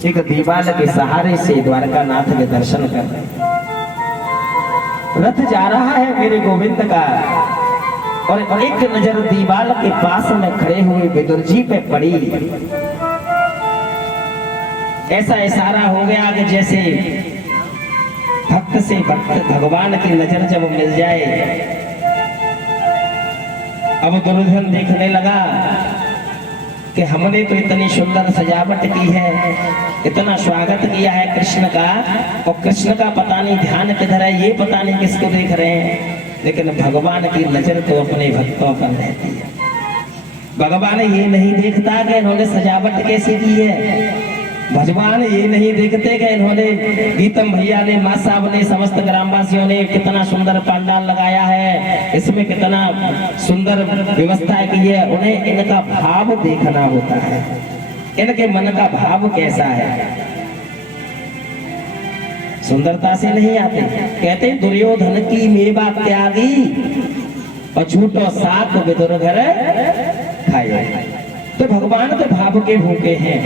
एक दीवाल के सहारे से द्वारका नाथ के दर्शन कर रहे। रथ जा रहा है मेरे गोविंद का, और एक नजर दीवाल के पास में खड़े हुए विदुर जी पे पड़ी। ऐसा इशारा हो गया कि जैसे भक्त से भक्त भगवान की नजर जब मिल जाए। अब दुर्योधन देखने लगा कि हमने तो इतनी सुंदर सजावट की है, इतना स्वागत किया है कृष्ण का, और कृष्ण का पता नहीं ध्यान किधर है, ये पता नहीं किसको देख रहे हैं। लेकिन भगवान की नजर तो अपने भक्तों पर रहती है। भगवान ये नहीं देखता कि इन्होंने सजावट कैसे की है, भगवान ये नहीं देखते कि इन्होंने गीतम भैया ने, माँ साहब ने, समस्त ग्रामवासियों ने कितना सुंदर पंडाल लगाया है, इसमें कितना सुंदर व्यवस्था की है। उन्हें इनका भाव देखना होता है, इनके मन का भाव कैसा है। सुंदरता से नहीं आते। कहते दुर्योधन की मेवा त्यागी और झूठो साथ विदुर घर खाए। तो भगवान तो भाव के भूखे हैं।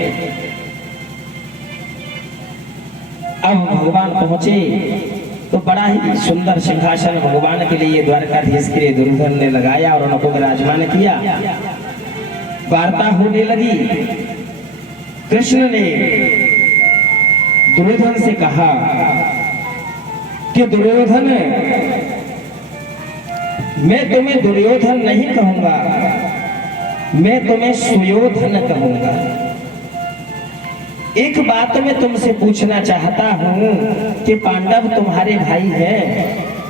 अब भगवान पहुंचे तो बड़ा ही सुंदर सिंहासन भगवान के लिए द्वारकाधीश के लिए दुर्योधन ने लगाया और उनको विराजमान किया। वार्ता होने लगी। कृष्ण ने दुर्योधन से कहा कि दुर्योधन, मैं तुम्हें दुर्योधन नहीं कहूंगा, मैं तुम्हें सुयोधन कहूंगा। एक बात मैं तुमसे पूछना चाहता हूं कि पांडव तुम्हारे भाई हैं?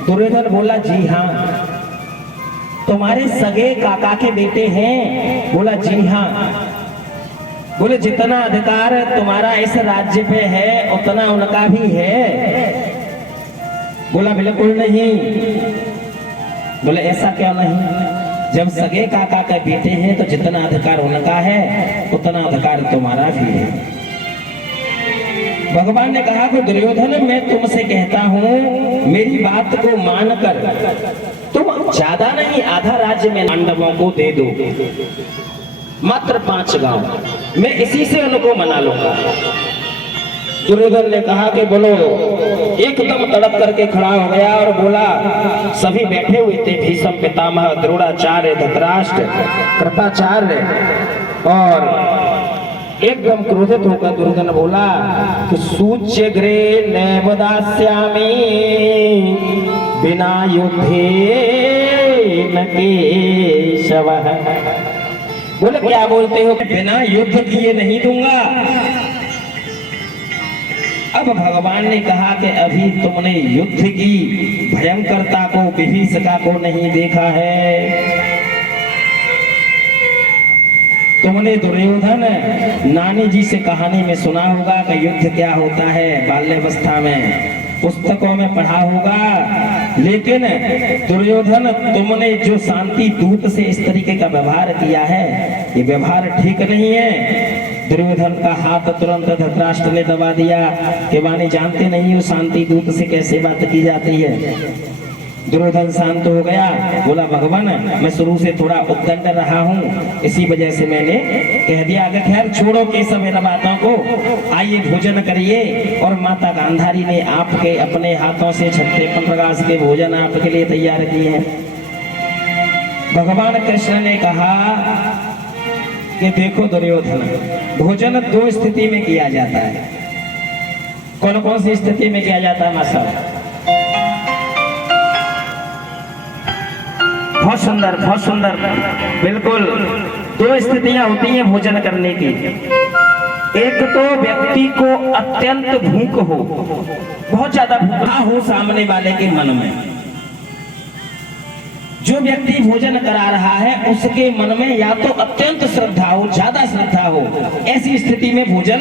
दुर्योधन बोला जी हाँ। तुम्हारे सगे काका के बेटे हैं? बोला जी हाँ। बोले जितना अधिकार तुम्हारा इस राज्य पे है उतना उनका भी है? बोला बिल्कुल नहीं। बोले ऐसा क्यों नहीं? जब सगे काका के बेटे हैं तो जितना अधिकार उनका है उतना अधिकार तुम्हारा भी है। भगवान ने कहा कि दुर्योधन, मैं तुमसे कहता हूं, मेरी बात को मानकर तुम ज्यादा नहीं आधा राज्य में पांडवों को दे दो, मात्र 5 गांव, मैं इसी से उनको मना लूंगा। दुर्योधन ने कहा कि बोलो, एकदम तड़प करके खड़ा हो गया और बोला, सभी बैठे हुए थे, भीष्म पितामह, द्रोणाचार्य, धृतराष्ट्र, कृपाचार्य, और एकदम क्रोधित होकर दुर्योधन बोला कि सूच्य गृहे नैव दास्यामि बिना युद्धे न केशवः। बोले क्या बोलते हो? बिना युद्ध किए नहीं दूंगा। अब भगवान ने कहा कि अभी तुमने युद्ध की भयंकरता को, विभीषिका को नहीं देखा है। तुमने दुर्योधन नानी जी से कहानी में सुना होगा कि युद्ध क्या होता है, बाल्यावस्था में पुस्तकों में पढ़ा होगा। लेकिन दुर्योधन, तुमने जो शांति दूत से इस तरीके का व्यवहार किया है, ये व्यवहार ठीक नहीं है। दुर्योधन का हाथ तुरंत धृतराष्ट्र ने दबा दिया कि वाणी जानते नहीं हो शांति दूत से कैसे बात की जाती है। दुर्योधन शांत हो गया, बोला भगवान, मैं शुरू से थोड़ा उद्दंड रहा हूँ, इसी वजह से मैंने कह दिया कि खैर छोड़ो के सब इन बातों को, आइए भोजन करिए। और माता गांधारी ने आपके अपने हाथों से 56 प्रकार के भोजन आपके लिए तैयार किए हैं। भगवान कृष्ण ने कहा कि देखो दुर्योधन, भोजन 2 स्थिति में किया जाता है। कौन कौन सी स्थिति में किया जाता है मासा? बहुत सुंदर, बहुत सुंदर, बिल्कुल 2 स्थितियां होती हैं भोजन करने की। एक तो व्यक्ति को अत्यंत भूख हो, बहुत ज्यादा भूखा हो सामने वाले के मन में। जो व्यक्ति भोजन करा रहा है उसके मन में या तो अत्यंत श्रद्धा हो, ज्यादा श्रद्धा हो, ऐसी स्थिति में भोजन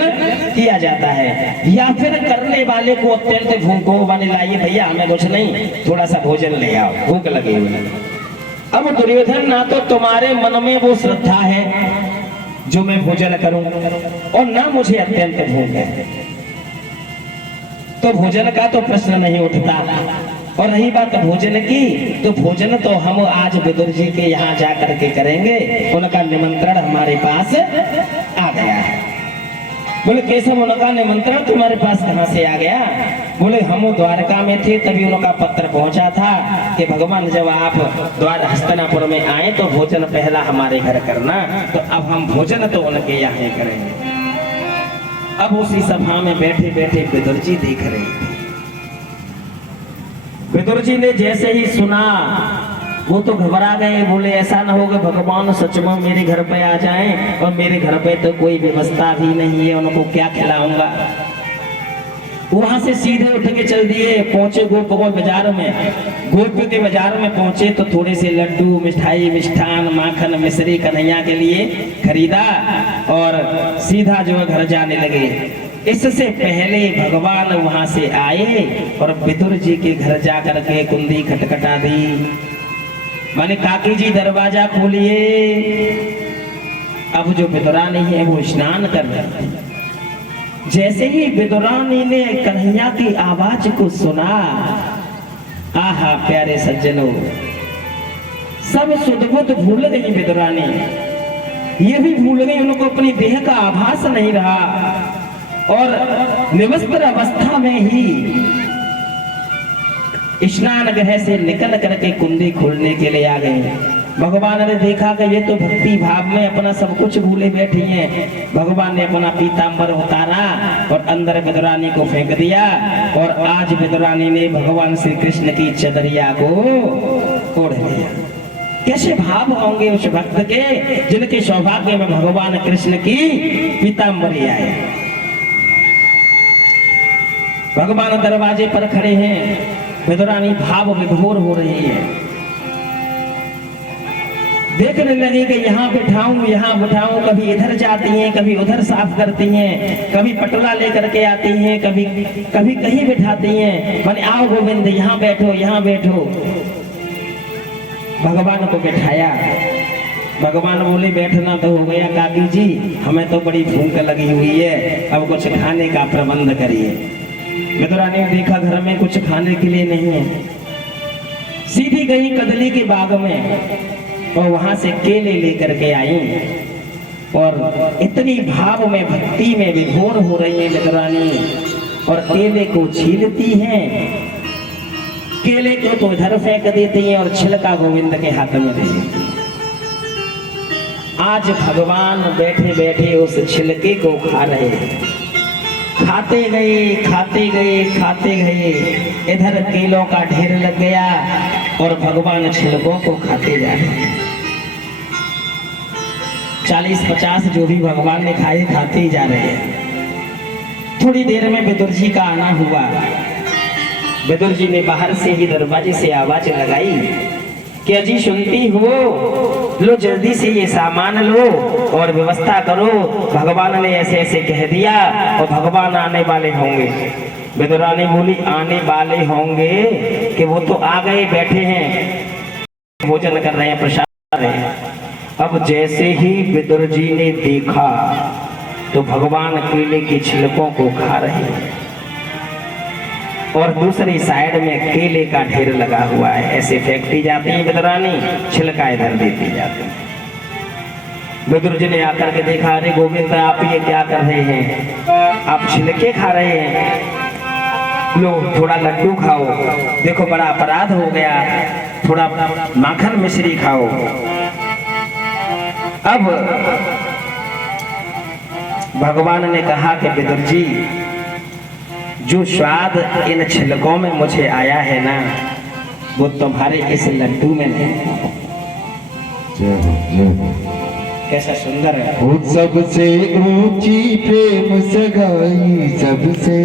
किया जाता है। या फिर करने वाले को अत्यंत भूख हो, बने लाइए भैया हमें कुछ नहीं, थोड़ा सा भोजन ले आओ, भूख लगी हुई। अब दुर्योधन, ना तो तुम्हारे मन में वो श्रद्धा है जो मैं भोजन करूं, और ना मुझे अत्यंत भूख है, तो भोजन का तो प्रश्न नहीं उठता। और रही बात भोजन की, तो भोजन तो हम आज विदुर जी के यहाँ जा करके करेंगे, उनका निमंत्रण हमारे पास आ गया है। बोले केशव, उनका निमंत्रण तुम्हारे पास कहाँ से आ गया? बोले हम द्वारका में थे, तभी उनका पत्र पहुंचा था कि भगवान जब आप द्वार हस्तिनापुर में आए तो भोजन पहला हमारे घर करना। तो अब हम भोजन तो उनके यहाँ करेंगे। अब उसी सभा में बैठे बैठे विदुर जी देख रहे थे। विदुर जी ने जैसे ही सुना वो तो घबरा गए। बोले ऐसा ना हो कि भगवान सच में मेरे घर पे आ जाएं और मेरे घर पे तो कोई व्यवस्था भी नहीं है, उनको क्या खिलाऊंगा। वहां से सीधे उठ के चल दिए, पहुंचे गोप बाजार में। गोप के बाजार में पहुंचे तो थोड़े से लड्डू, मिठाई, मिष्ठान, माखन, मिश्री कन्हैया के लिए खरीदा और सीधा जो है घर जाने लगे। इससे पहले भगवान वहां से आए और विदुर जी के घर जाकर के कुंडी खटखटा दी। माने काकी जी दरवाजा खोलिए। अब जो विदुरानी है वो स्नान कर रहे थे। जैसे ही विदुरानी ने कन्हैया की आवाज को सुना, आहा प्यारे सज्जनों, सब सुध बुध भूल गई विदुरानी। ये भी भूल गई, उनको अपनी देह का आभास नहीं रहा और निवस्त्र अवस्था में ही स्नान गृह से निकल करके कुंडी खोलने के लिए आ गए। भगवान ने देखा कि ये तो भक्ति भाव में अपना सब कुछ भूले बैठी हैं। भगवान ने अपना पीतांबर उतारा और अंदर विदुरानी को फेंक दिया और आज विदुरानी ने भगवान श्री कृष्ण की चदरिया को ओढ़ लिया। कैसे भाव होंगे उस भक्त के जिनके सौभाग्य में भगवान कृष्ण की पीतांबरी आए। भगवान दरवाजे पर खड़े हैं, विदुरानी भाव विभोर हो रही है। देखने लगी कि यहाँ बिठाऊं यहाँ बिठाऊं, कभी इधर जाती हैं, कभी उधर साफ करती हैं, कभी पटोला लेकर के आती हैं, कभी कभी कहीं बिठाती हैं। माने आओ गोविंद यहाँ बैठो यहाँ बैठो। भगवान को बिठाया। भगवान बोले बैठना तो हो गया काकी जी, हमें तो बड़ी भूख लगी हुई है, अब कुछ खाने का प्रबंध करिए। विदुरानी ने देखा घर में कुछ खाने के लिए नहीं है। सीधी गई कदली के बाग में और वहां से केले लेकर के आई और इतनी भाव में भक्ति में विभोर हो रही है विदुरानी और केले को छीलती हैं। केले को तो इधर फेंक देती हैं और छिलका गोविंद के हाथ में दे देती। आज भगवान बैठे बैठे उस छिलके को खा रहे हैं। खाते गए खाते गए खाते गए, इधर केलों का ढेर लग गया और भगवान छिलकों को खाते जा रहे। 40-50 जो भी भगवान ने खाए खाते ही जा रहे हैं। थोड़ी देर में विदुर जी का आना हुआ। विदुर जी ने बाहर से ही दरवाजे से आवाज लगाई कि अजी सुनती हो, लो जल्दी से ये सामान लो और व्यवस्था करो, भगवान ने ऐसे ऐसे कह दिया और भगवान आने वाले होंगे। विदुरानी बोली आने वाले होंगे कि वो तो आ गए, बैठे हैं, भोजन कर रहे हैं, प्रसाद कर रहे हैं। अब जैसे ही विदुर जी ने देखा तो भगवान केले के छिलकों को खा रहे हैं और दूसरी साइड में केले का ढेर लगा हुआ है। ऐसे फेंकती जाती है विदुरानी, छिलका इधर देती जाती है। विदुर जी ने आकर के देखा, अरे गोविंद आप ये क्या कर रहे हैं? आप छिलके खा रहे हैं, लो थोड़ा लड्डू खाओ, देखो बड़ा अपराध हो गया, थोड़ा माखन मिश्री खाओ। अब भगवान ने कहा कि विदुर जी, जो स्वाद इन छिलकों में मुझे आया है ना, वो तुम्हारे इस लड्डू में नहीं। कैसा सुंदर है। सबसे ऊंची प्रेम सगाई सबसे